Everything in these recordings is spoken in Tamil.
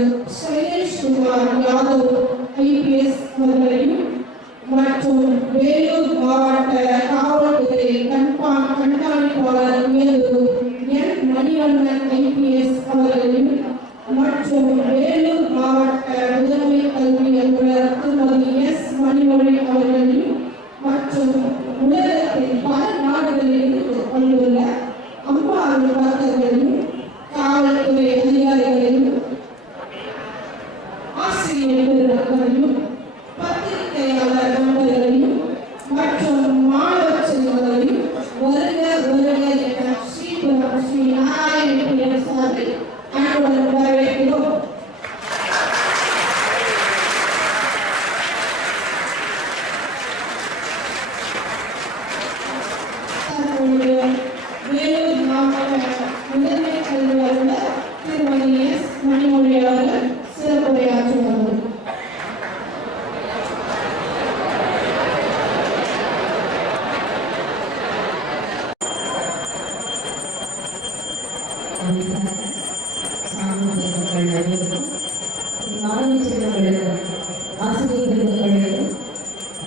அவர்கள் சைலேஷ் குமார் யாதவ் ஐபிஎஸ் அவர்களையும் மற்றும் வேலூர் மாவட்ட காவல்துறை கண்காணிப்பாளர் உயர்வு என் மணிவண்ணன் ஐபிஎஸ் அவர்களையும் மற்றும் வேலூர் மாவட்ட முதன்மை கல்வி அலுவலர் திருமதி எஸ் மணிமொழி அவர்களையும் மற்றும் உலகத்தின் பல நாடுகளில் வந்துள்ள அம்பாள் பக்தர்களையும் காவல்துறை அதிகாரிகளையும் ஆசிரியர் பெருமக்களையும் பத்திரிகையாளர் நண்பர்களையும் மற்றும் மாணவ செல்வங்களையும் வருக வருக என ஸ்ரீ நாராயண சார்பில் அன்புடன் வரவேற்கிறோம். வேலூர் மாவட்ட முதன்மை கல்வி அலுவலர் திருமதி எஸ் மணிமொழி அவர்கள் சிறப்புரையாற்றுவார்கள். ஆசிரியர்களுக்கும்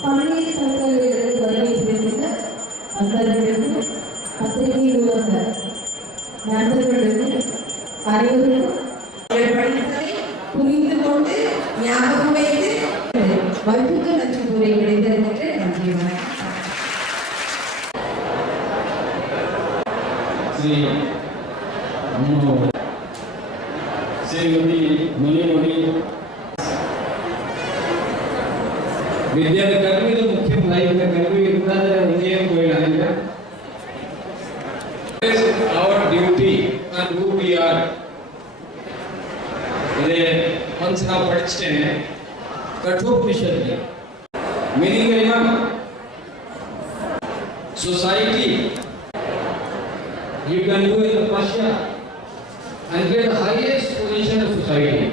பல்வேறு தகவல்களுக்கு வருகை புரிந்த அன்பர்களுக்கும் பத்திரிகை உலக நண்பர்களுக்கும் அனைவருக்கும் புரிந்து கொண்டு ஞாபகம் வைத்து வாழ்த்துக்கள் நன்றி கூறி கிடைத்ததற்கு நன்றி. श्रीमती मणिमणि विद्यार्थी कल्वी मुख्य कल्वी Indian our duty and who we are इधे once ना पढ़ते हैं कठोपनिषद में meaning है ना society you can do in the Pasha and get the highest position of society.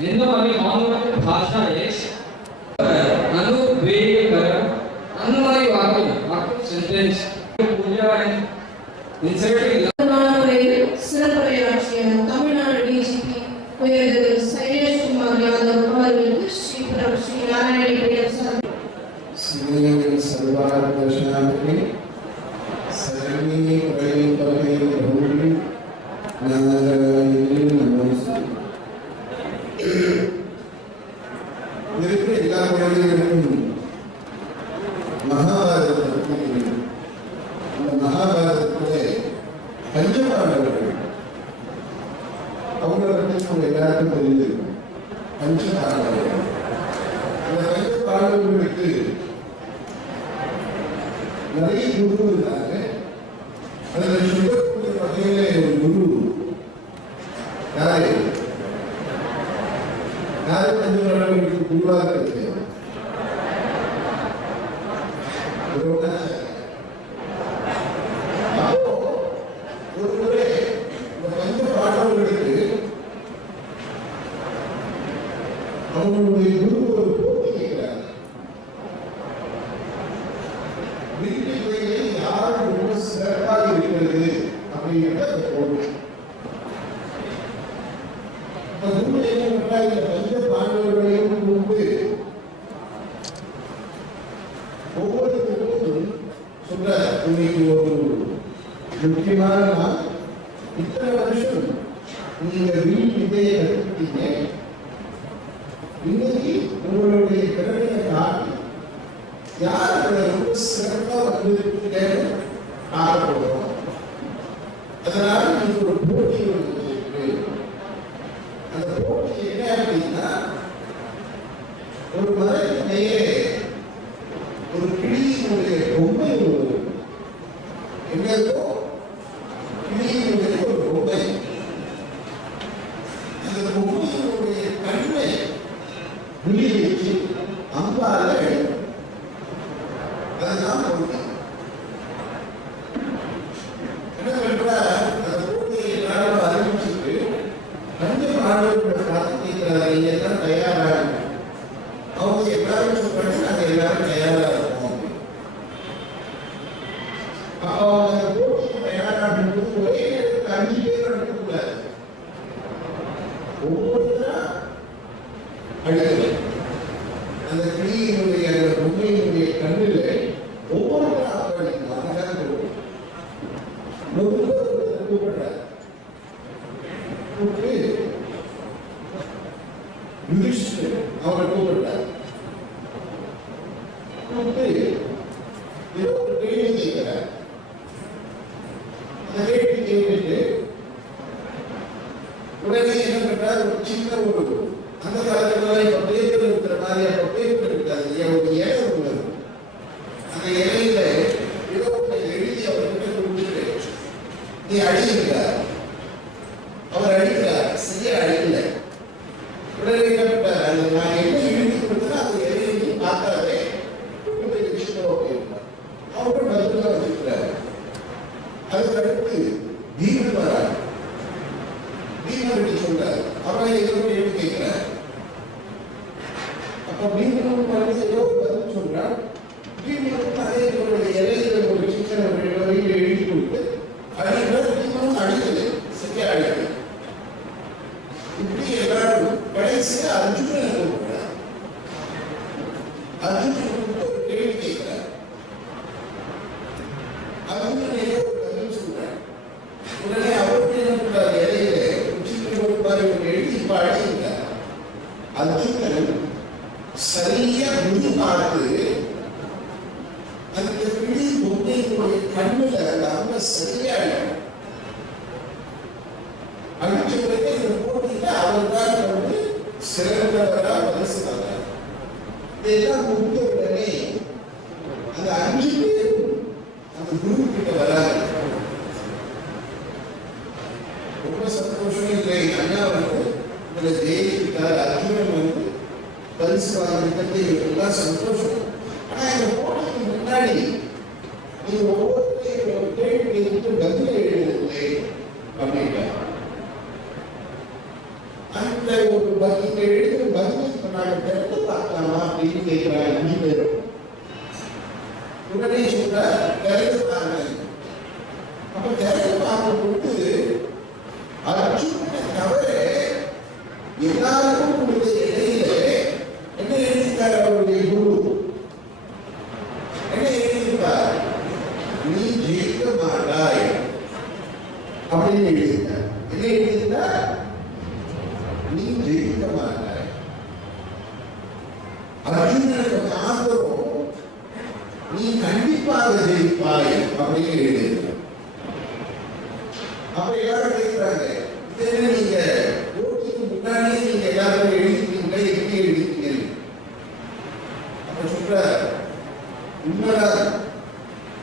जिन्हों अभी मानव भाषा है अनुवेदकरण अनुवाई वाक्य सेंटेंस पूजा and inserting சிறப்புரையாற்றிய தமிழ்நாடு டிஜிபி உயர்திரு சைலேஷ் குமார் யாதவ் அவர்களுக்கு ஸ்ரீ நாராயண सर्वात्मशांति सर्वी प्रयोगपते भूमि नारायणी नमोस्तु मेरे எல்லா குழந்தைகளுக்கும் மகாபாரதத்தை இந்த மகாபாரதத்திலே பஞ்சபாண்டவர்கள் அவங்களை பற்றி நம்ம எல்லாருக்கும் தெரிஞ்சிருக்கும். பஞ்சபாண்டவர்கள் அந்த பஞ்சபாண்டவர்களுக்கு நிறைய குரு இருந்தாங்க. அதில் சொல்லக்கூடிய வகையில ஒரு குரு யாரு பஞ்சபாண்டவர்களுக்கு குருவாக இருக்கு. அப்போ ஒரு முறை இந்த பஞ்சபாண்டவர்களுக்கு அவங்களுடைய குரு ஒரு போட்டி கேட்கிறார். வீட்டில் யார் ரொம்ப சிறப்பாக இருக்கிறது அப்படிங்கிறத போட்டி. இந்த பஞ்ச பாண்டவர்களையும் கொண்டு ஒவ்வொருத்தருக்கும் சொல்ற இன்னைக்கு ஒரு முக்கியமான நாள். இத்தனை வருஷம் நீங்க வீட்டிலேயே கற்றுக்கிட்டீங்க. இன்னைக்கு உங்களுடைய திறமையை காட்டி யார் ரொம்ப சிறப்பாக வந்திருக்கீங்கன்னு பார்க்க போகிறோம். அதனால இது ஒரு போட்டி இருக்கு. அந்த போட்டி என்ன அப்படின்னா ஒரு மரத்திலேயே ஒரு கிளியினுடைய பொம்மை எங்கேயோ கிளியினுடைய ஒரு பொம்மை. அந்த பொம்மையினுடைய கண்ணை புள்ளி வச்சு அம்பால அதுதான் பொம்மை. என்ன பண்ற அந்த போட்டியை எல்லாரும் அறிவிச்சுட்டு பஞ்சபாண்டவர்களை பார்த்து எல்லாம் தயாராக அவங்க எல்லாரும் சொல்றாங்க நாங்கள் எல்லாரும் தயாராக இருக்கோம். அப்போ அந்த போட்டிக்கு தயாராகும் போது ஒரே நேரத்தில் 5 பேர் நடக்கக்கூடாது. ஒவ்வொருத்தரா அடிக்கல. அந்த கிளியினுடைய அந்த பொம்மையினுடைய கண்ணில் ஒவ்வொருத்தரா அடிக்கணும். அதுதான் கூப்பிடுறாரு. கூப்பிட்டு யுதிஷ்டிரர் அவரை கூப்பிடுறார். கூப்பிட்டு ஏதோ ஒரு கேள்வி கேட்கிறார். அந்த கேள்வி கேட்டுட்டு உடனே என்ன பண்றார், ஒரு சின்ன ஒரு அந்த காலத்துல இப்ப பேப்பர் இருக்கிற மாதிரி அப்ப பேப்பர் இருக்காது, ஒரு இலை உள்ளது. அந்த இலையில ஏதோ எழுதி அவர்கிட்ட கொடுத்துட்டு நீ அடிக்கிறார். அவர் அடிக்கிறார், சரியா அடிக்கல. உடனே என்ன பண்றாரு, நான் என்ன எழுதி கொடுத்தா அது இலையை பார்க்காதே விஷயம் அவரும் பதிலாக வச்சிருக்கிறார். அதுக்கு அடுத்து பீமன் வரார். பீமன் சொல்றார், அவரை எதுவும் எழுதி கேட்கிறார். அப்ப பீமனும் ஏதோ பதில் சொல்றார். பீமனும் அதே இலையில ஒரு சின்ன வழியில் எழுதி கொடுத்து அடிக்கிறார். பீமனும் அடிக்கல, சரியா அடிக்கல. இப்படி எல்லாரும் கடைசியா அர்ஜுனன் கூப்பிடுறார். அர்ஜுனன் ஒரு கேள்வி கேட்கிறார். அர்ஜுனன் ஏதோ பதில் சொல்றார். உடனே அவருக்கு என்ன பண்றாரு, இலையில உச்சிக்கு ஒரு மாதிரி எழுதி இப்ப அடிக்கிறார். அர்ஜுனன் சரியா முடி பார்த்து அந்த கிளி பொம்மையினுடைய கண்ணுல அந்த அம்மா சரியா அடிச்ச உடனே இந்த போட்டியில அவர் தான் வந்து சிறந்தவரா வரிசையாக இதெல்லாம் முடிஞ்ச உடனே அந்த 5 பேர் அந்த குரு கிட்ட வராது. ரொம்ப சந்தோஷம். இல்லை அண்ணா வந்து உங்களை ஜெயிக்கிட்டார், அர்ஜுனன் வந்து பரிசு வாங்கிட்டு எல்லாம் சந்தோஷம். ஆனா இந்த போட்டிக்கு முன்னாடி நீங்க ஒவ்வொருத்தையும் கேள்வி கேட்டு பதில எழுதுங்களே அப்படின்ட்டு அந்த ஒரு பதில் எழுதுற பதில் நாங்கள் திறந்து பார்க்கலாமா அப்படின்னு கேட்கிறாங்க 5 பேரும். உடனே சொல்ற திறந்து பாருங்க. அப்ப திறந்து பார்க்கும் பொழுது அர்ஜுனனை தவிர எல்லாருக்கும் கொடுத்த இடையில என்ன எழுதிட்டார் அவருடைய குரு, என்ன எழுதிட்டார், நீ ஜெயிக்க மாட்டாய் அப்படின்னு எழுதிட்டார். என்ன எழுதிட்டார், நீ ஜெயிக்க மாட்டாய். அர்ஜுனனுக்கு மாத்திரம் நீ கண்டிப்பாக ஜெயிப்பாய் அப்படின்னு எழுதியிருக்க. அப்ப எல்லாரும் கேட்கிறாங்க, இதே நீங்க போட்டிக்கு முன்னாடியே நீங்க எல்லாரும் எழுதிட்டீங்க, எப்படி எழுதிட்டீங்க? அப்ப சொல்ற உண்மைதான்,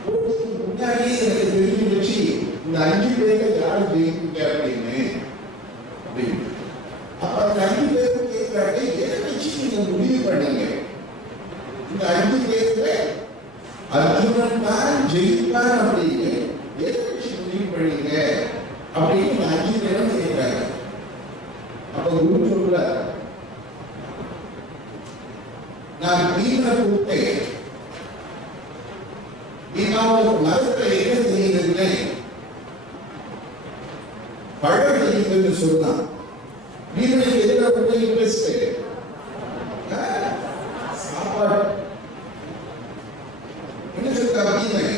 போட்டிக்கு முன்னாடியே எனக்கு தெரிஞ்சு வச்சு இந்த 5 பேரை யாரும் ஜெயிப்பீங்க அப்படின்னு. அப்ப அந்த 5 பேரும் கேட்கிறாங்க, எதை வச்சு நீங்க முடிவு பண்ணீங்க? இந்த 5 பேர்ல அர்ஜுனன் தான் ஜெயிப்பான் அப்படின்னு எதை வச்சு முடிவு பண்ணீங்க அப்படின்னு 5 பேரும் கேட்கிறாங்க. அப்ப குரு சொல்ற, நான் பீமனை கூப்பிட்டேன். பீமாவுக்கு மரத்தில் என்ன தெரியுதுன்னு பழம் தெரியுதுன்னு சொன்னான். பீமனுக்கு எதிராக ரொம்ப இன்ட்ரெஸ்ட் சாப்பாடு. என்ன சொல்றா பீமன்,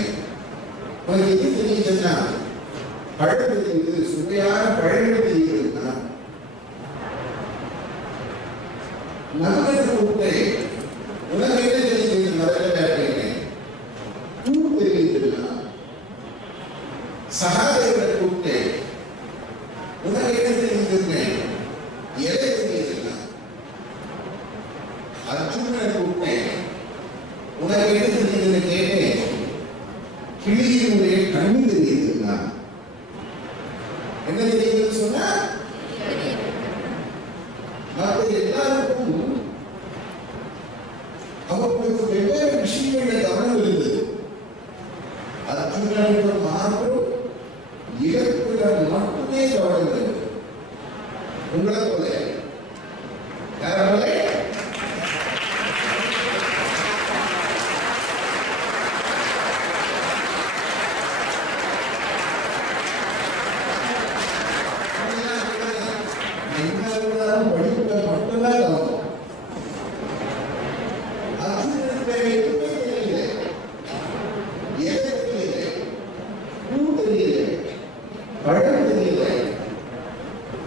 உனக்கு எது தெரியுதுன்னா பழம் தெரியுது, சுவையான பழங்கள் தெரியுதுன்னா நண்பன் கூப்பிட்டேன். உனக்கு என்ன தெரியுது மரத்தில் அப்படின்னு தூள் தெரியுதுன்னா சகாதேவனை கூப்பிட்டேன். உனக்கு என்ன தெரியுதுன்னு எதை தெரியுதுன்னா அர்ஜுனனை கூப்பிட்டேன். உனக்கு என்ன தெரியுதுன்னு கேட்டேன். கிளியினுடைய கண்ணு தெரியுதுன்னா என்ன தெரியுதுன்னு சொன்னா மற்ற எல்லாருக்கும் அவர்களுக்கு வெவ்வேறு விஷயங்களில் கவனம் இருந்தது. அர்ஜுனனுக்கு மாத்திரம் இலக்குல மட்டுமே கவனம் இருந்தது. உங்களை போல யாராலே என்ன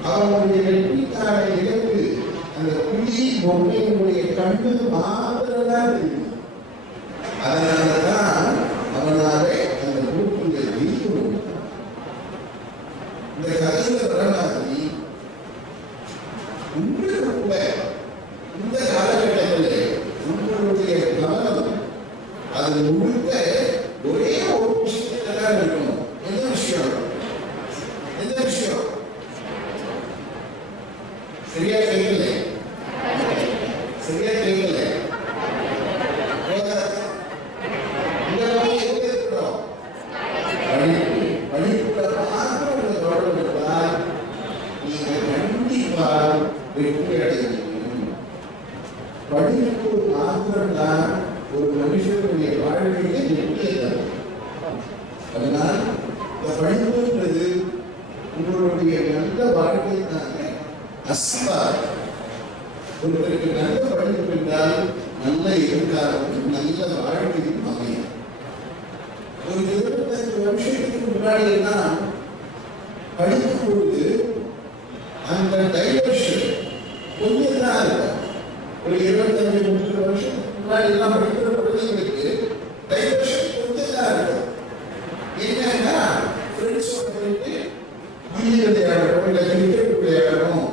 அவனுடைய வெற்றிக்கான இலக்கு அந்த புலி பொம்மையினுடைய கண்ணு மாத்திரம்தான் தெரியும். அதனாலதான் அவனாலே அந்த கூட்டங்களை ஜெயிக்க முடியும். இந்த கதையில வர மாதிரி உங்களுக்கு கூட இந்த காலகட்டத்தில் உங்களுடைய கவனம் அது முழுக்க ஒரே ஒரு விஷயத்துல தான் இருக்கணும். எந்த விஷயம்? எந்த விஷயம்? சரியா கேட்கல, சரியா கேட்கல. படிப்புல மாத்திரம் கவனம் இருந்தால் நீங்க கண்டிப்பா வெற்றி அடைவீங்க. படிப்பு மாத்திரம்தான் ஒரு மனுஷனுடைய வாழ்க்கையை வெற்றியை தரும். அதனால் இந்த படிப்புன்றது உங்களுடைய நல்ல வாழ்க்கைக்கான அஸ்பார். ஒருவருக்கு நல்ல படிப்பு என்றால் நல்ல எதிர்காலமும் நல்ல வாழ்க்கையும் அமையும். ஒரு 25 வருஷத்துக்கு முன்னாடி எல்லாம் படிக்கும் பொழுது அந்த டைவர்ஷன் கொஞ்சம் தான் இருக்கும். ஒரு 25-30 வருஷத்துக்கு முன்னாடி எல்லாம் படிக்கிற குழந்தைங்களுக்கு டைவர்ஷன் கொஞ்சம் தான் இருக்கும். என்னன்னா ஃப்ரெண்ட்ஸோட போயிட்டு கில்லி விளையாடணும், இல்லை கிரிக்கெட் விளையாடணும்,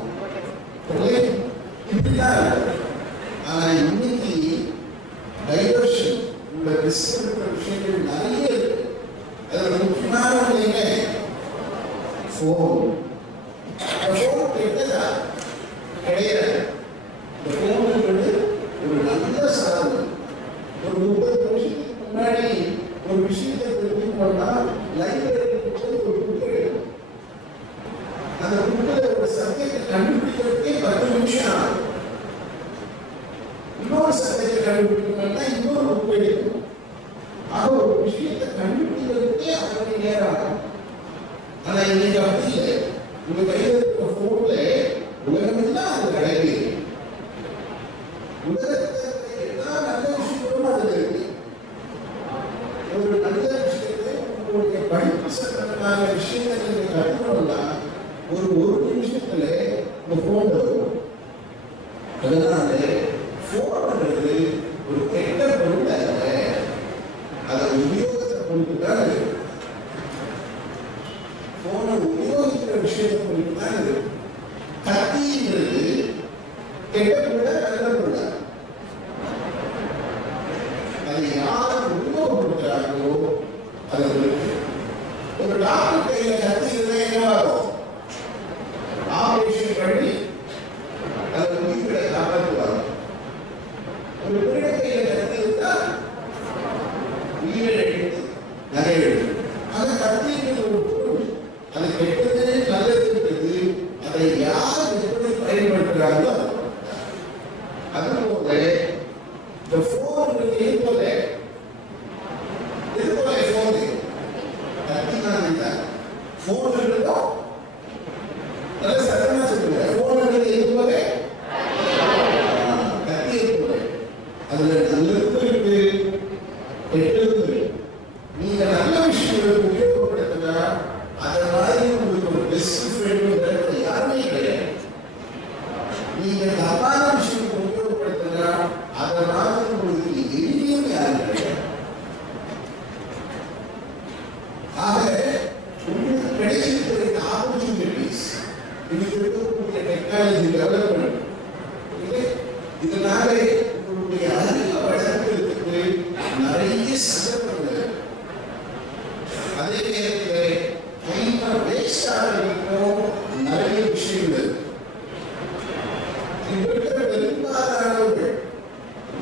இப்படிதான் இருக்கும். ஆனா இன்னைக்கு டைவர்ஷன் உள்ள ரிஸ்க் விஷயங்கள் நிறைய இருக்கு. அதுல முக்கியமான ஃபோன். ஃபோன் கெட்டதா கிடையாது. இந்த ஃபோனுங்கிறது ஒரு நல்ல சாதனம். ஒரு 30 வருஷத்துக்கு முன்னாடி ஒரு விஷயத்தை தெரிஞ்சுக்கணும்னா லைப்ரரிக்கு போய் ஒரு புக் எடுக்கணும். அந்த புக்கில் ஒரு சப்ஜெக்டை கண்டுபிடிக்கிறதுக்கே 10 நிமிஷம் ஆகும். இன்னொரு சப்ஜெக்டை கண்டுபிடிக்கணும்னா இன்னொரு புக் எடுக்கணும். ஆக ஒரு விஷயத்தை கண்டுபிடிக்கிறதுக்கே 1 மணி நேரம் ஆகும். ஆனா இன்னைக்கு அப்படி இல்லை. உங்க கையில் இருக்கிற போன்ல உலகமெல்லாம் அது கிடையாது. உலகத்தில் எல்லா நல்ல விஷயங்களும் அதுல இருக்கு. ஒரு நல்ல விஷயத்தை உங்களுடைய படிப்பு சம்பந்தமான விஷயத்தை நீங்க கற்றுக்கணும்னா ஒரு நிமிஷத்துல உங்க போன் வரும். அதனால போன்ன்றது ஒரு கெட்ட பொருள் அல்ல. அதை உபயோகத்தை பொறுத்துதான் இருக்கு. போனை உபயோகிக்கிற விஷயத்தை பொறுத்துதான் இருக்கு. கத்திங்கிறது கெட்ட பொருளா நல்ல பொருளா? அதை யார் உபயோகப்படுத்துறாங்களோ அதை இருக்கு. ஒரு டாக்டர் கையில கத்தி இருந்தா என்னவாகும்? ஆபரேஷன் பண்ணி அதை உயிரை காப்பாற்றுவாங்க. ஒரு பிள்ளை கையில கத்தி இருந்தா உயிரை எடுத்து நிறைய எடுத்து. அதை கத்திங்கிறது ஒரு பொருள். அது கெட்டது நல்லது. அதை யார் எப்படி பயன்படுத்துறாங்களோ அதுபோல இந்த போன் போல போன் கத்தினாங்க போன் இருக்கோம். நல்ல சத்தமா சொல்லுங்க. போன் இது போல கத்தி போல அதுல நல்லது இருக்கு, கெட்டது இருக்கு. நீங்க நல்ல விஷயங்களை உபயோகப்படுத்தினா அதை மாதிரி உங்களுக்கு ஒரு பெஸ்ட் ஃப்ரெண்ட் யாருமே கிடையாது. நீங்க தப்பான விஷயத்தை உபயோகப்படுத்தினா அதை மாதிரி உங்களுக்கு எளிமையும் யாரும் கிடையாது. ஆக உங்களுக்கு கிடைச்சிருக்கிற இந்த ஆப்பர்ச்சுனிட்டிஸ், இன்னைக்கு இருக்கக்கூடிய டெக்னாலஜி டெவலப்மெண்ட், இதனால உங்களுடைய அறிவை வளர்க்கிறதுக்கு நிறைய சந்தர்ப்பங்கள். அதே நேரத்தில் வேஸ்ட் ஆகிறதுக்கும் நிறைய விஷயங்கள். இருக்கிற பெரும்பாலானவர்கள்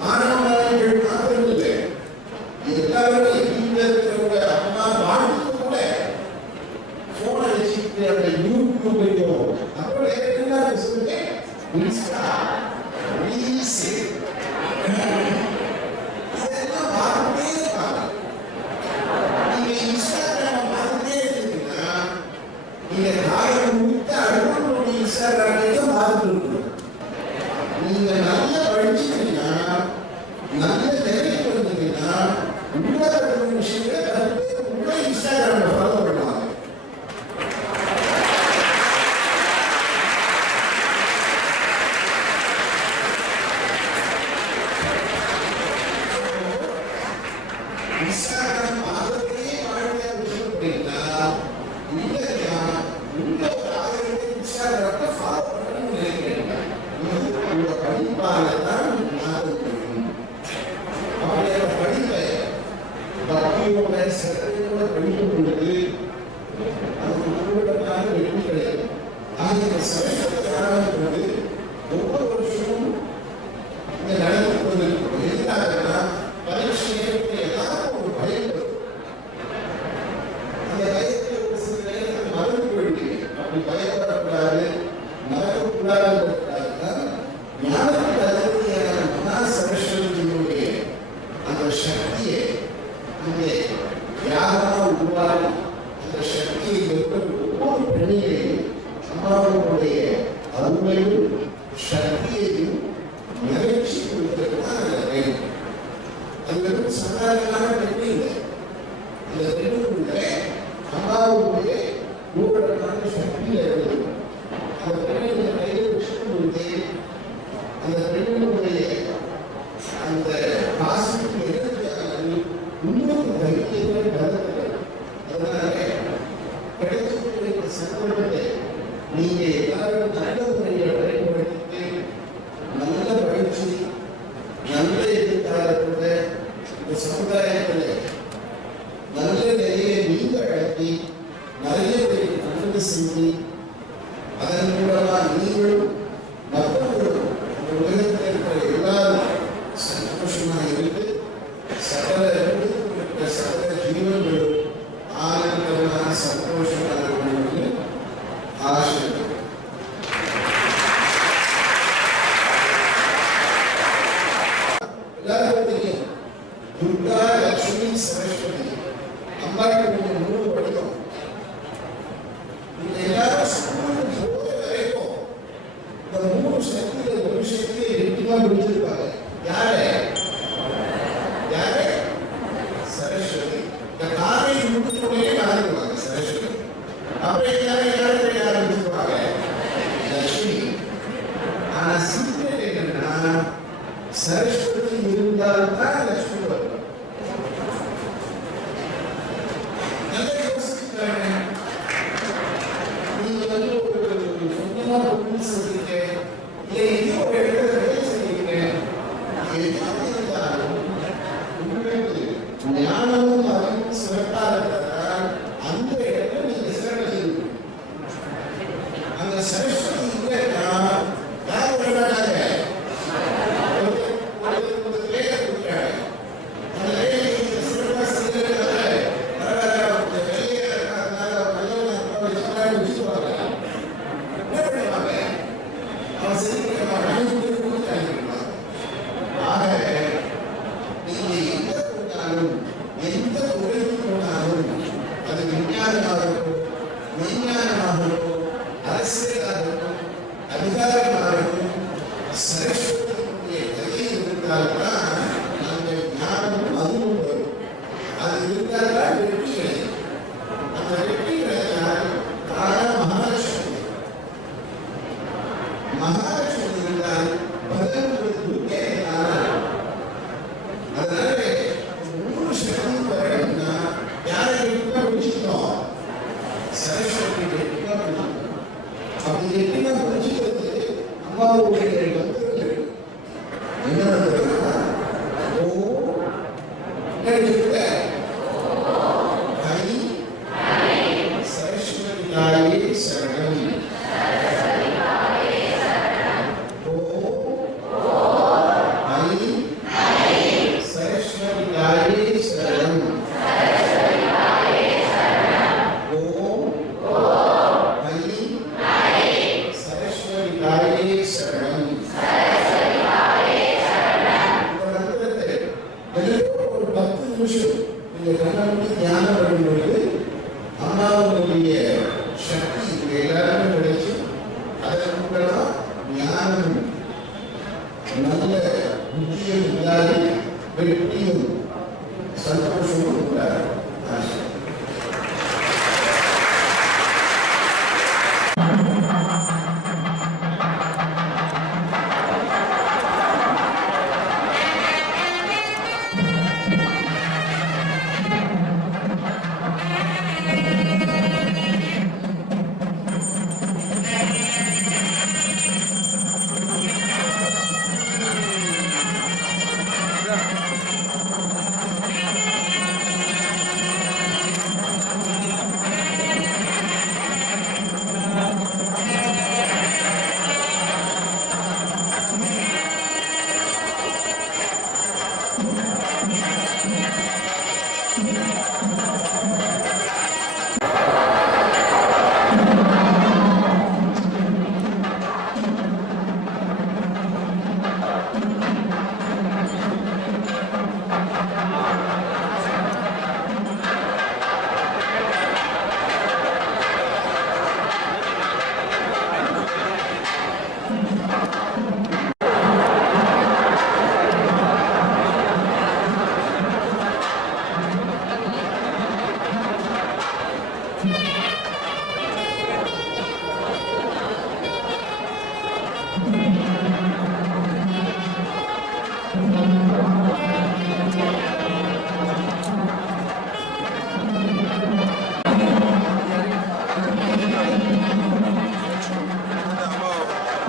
மாணவர்கள் மாத்திரம் இல்லை, எல்லாருமே வீட்டில் இருக்கிறவங்க அம்மா வாழ்க்கை கூட போனை வச்சுக்கிட்டு அந்த யூடியூப்லையும் அப்புறம் என்ன சொல்லுங்க இன்ஸ்டா ரீல்ஸ் இதெல்லாம் பார்த்துட்டே இருப்பாங்க. நீங்க இன்ஸ்டாகிராம் பார்த்துட்டே இருக்கீங்கன்னா நீங்க காலம் முழுக்க அடுத்தவங்களுடைய இன்ஸ்டாகிராமையும் பார்த்துட்டு இருக்கணும். நீங்க நல்லா படிச்சீங்கன்னா நல்ல நிலைக்கு வந்தீங்கன்னா உங்களோட விஷயங்களை உங்க இன்ஸ்டாகிராம்ல ஃபாலோ பண்ணுவாங்க. வருஷத்துக்கு ஆரம்பிக்கிறது ஒவ்வொரு வருஷமும் இந்த நடந்து கொண்டிருக்கும். எதுக்காகனா பரீட்சை நேரத்தில் எல்லாரும் ஒரு பயம் வரும். அந்த பயத்தில் ஒரு சில நேரத்தில் மறந்து போயிட்டு அப்படி பயப்படக்கூடாது, மறக்கக்கூடாதுன்றதுக்காக ஞானத்துக்கு அதிபதியான மகா சரஸ்வதியினுடைய அந்த சக்தியை இங்கே யாராக உருவாகி அந்த சக்தியை வெறும் ஒவ்வொரு பெண்ணையும் அம்மாவுடைய அருமையும் சக்தியையும் நிகழ்ச்சி கொடுத்ததுதான் அந்த பெண். அது வெறும் சாதாரணமான பெண்ணே இல்லை. அந்த பெண்ணுக்குள்ள அம்மாவுடைய நூறுக்கணக்கான சக்தியில் இருந்தது. அந்த பெண்ணுடைய கையில் வச்சுக்கொண்டு அந்த பெண்ணுடைய அந்த பாசத்துக்கு எதிர்த்து இன்னும் தைரியத்தை கலந்துக்கிறது. அதனால கிடைக்கக்கூடிய சந்தர்ப்பத்தை நீங்க எல்லாரும் நல்ல முறையில் பயன்படுத்தி நல்ல பயிற்சி நல்ல எதிர்காலத்தோட இந்த சமுதாயத்தில் நல்ல நிலையை நீங்க அடக்கி நிறைய பேருக்கு நல்லது செஞ்சு அதன் மூலமா நீங்களும் மற்றவர்களும் உலகத்தில் இருக்கிற எல்லாரும் சந்தோஷமா இருக்கு. சகல சகல ஜீவன்களும் ஆனந்தமான சந்தோஷமாக ஆசை. எல்லாருக்கும் தெரியும் துர்கா, லட்சுமி, சரஸ்வதி அம்மாவுக்கு 3 படிக்கும். எல்லாரும் ஸ்கூலுக்கு போகிற வரைக்கும் இந்த 3 சக்தியில ஒரு சக்தியை எட்டுமா பிடிச்சிருப்பாங்க. யாரு? சரஸ்வதி. இந்த காலேஜ் முடிச்சுடனே ஆரம்பிப்பாங்க சரஸ்வதி. அப்புறம் யாரை ஆரம்பிச்சிருப்பாங்க? லட்சுமி. ஆனா சீக்கிரம் என்னன்னா சரஸ்வதி இருந்தால்தான் லட்சுமி வரும். நல்லா யோசிச்சுட்டாங்க. நீங்க ஒரு சொந்தமா தொழில் செய்றீங்க, இல்லை எங்கேயோ ஒரு இடத்துல வேலை செய்றீங்க, எதாவது இருந்தாலும் உங்களுக்கு ஞானமும் அறிவும் சிறப்பாக இருக்கிறதால் அந்த இடத்துல நீங்க சிறந்த செய்வீங்க. அந்த சரஸ்வதி இல்லைன்னா யார் வர மாட்டாங்க. ஒரு வேலை கொடுக்குறாங்க. அந்த வேலையை நீங்க சிறப்பாக செய்யறதுனால பரவாயில்ல, அந்த வேலையை அதனால கல்யாணம் வச்சுக்குவாங்க. என்ன பண்ணுவாங்க? அவன் செய்ய கொடுத்தாங்க. ஆக நீங்க எங்க போனாலும் எந்த துறைக்கு போனாலும் அது விஞ்ஞானமாகட்டும், மெய்ஞானமாகட்டும், அரசியலாகட்டும், அதிகாரமாகட்டும், சரஸ்வதியுடைய கையில் இருந்தால்தான் அந்த ஞானமும் அதுவும் வரும். அது இருந்தால்தான் வெற்றி கிடைக்கும். அந்த வெற்றி கிடைத்தால் மகாலட்சுமி. மகாலட்சுமி இருந்தால் பதினொன்று துர்க்கை. அதனால 3 சக்தியும் வரணும்னா யாரை எட்டுமா பிடிச்சிட்டோம்? சரஸ்வதி எட்டுமா பிடிச்சிட்டோம். அப்படி எட்டுமா பிடிச்சிக்கிறது அம்மாவுடைய மந்திரங்கள் என்ன மந்திரம்னா சரஸ்வதி தாயே சரணம். சரஸ்வதி தாயே சரணம். ஓம் ஐ சரஸ்வதி தாயே சரணம். இந்த மந்திரத்தை ஒரு 10 நிமிஷம் நீங்க கண்ணாடி தியானம் பண்ணும்போது அம்மாவுடைய சக்தி எல்லாருமே கிடைச்சு அதன் மூலமா ஞானம் நல்ல புத்தியும் இல்லாத வெற்றியும் சந்தோஷமும் உண்டாரு.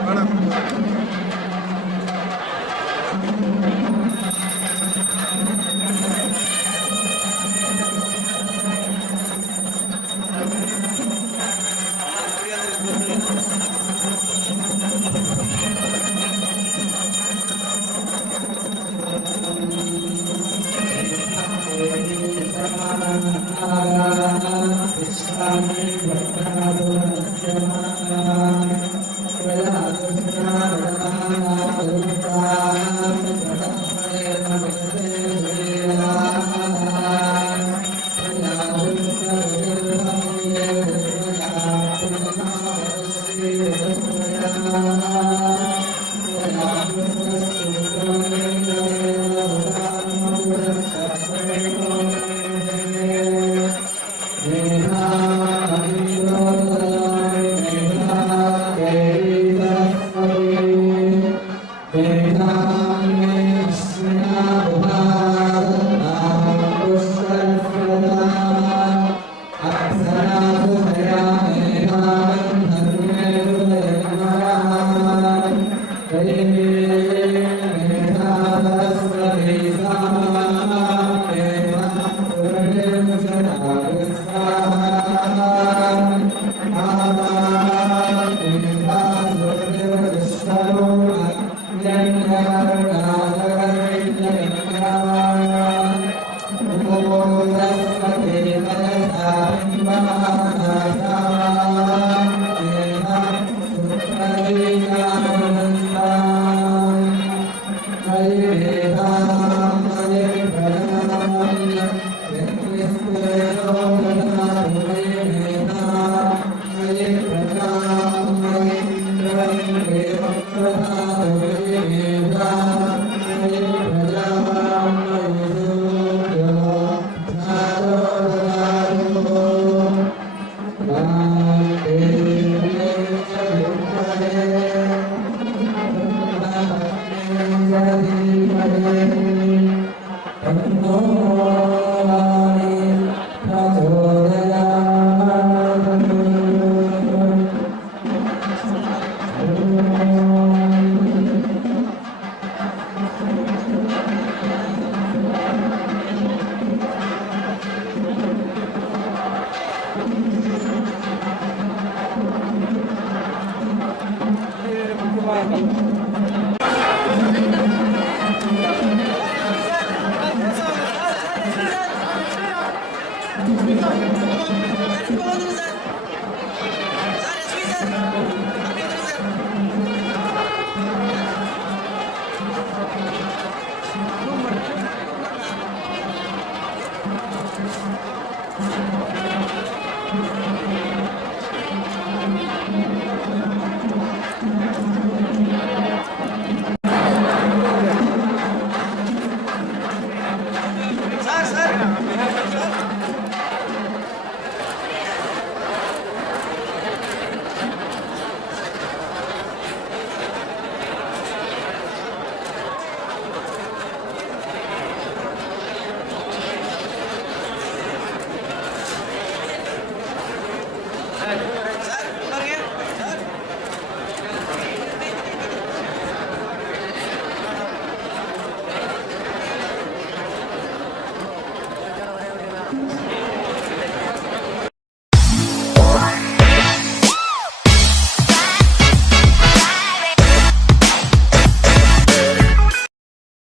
Welcome.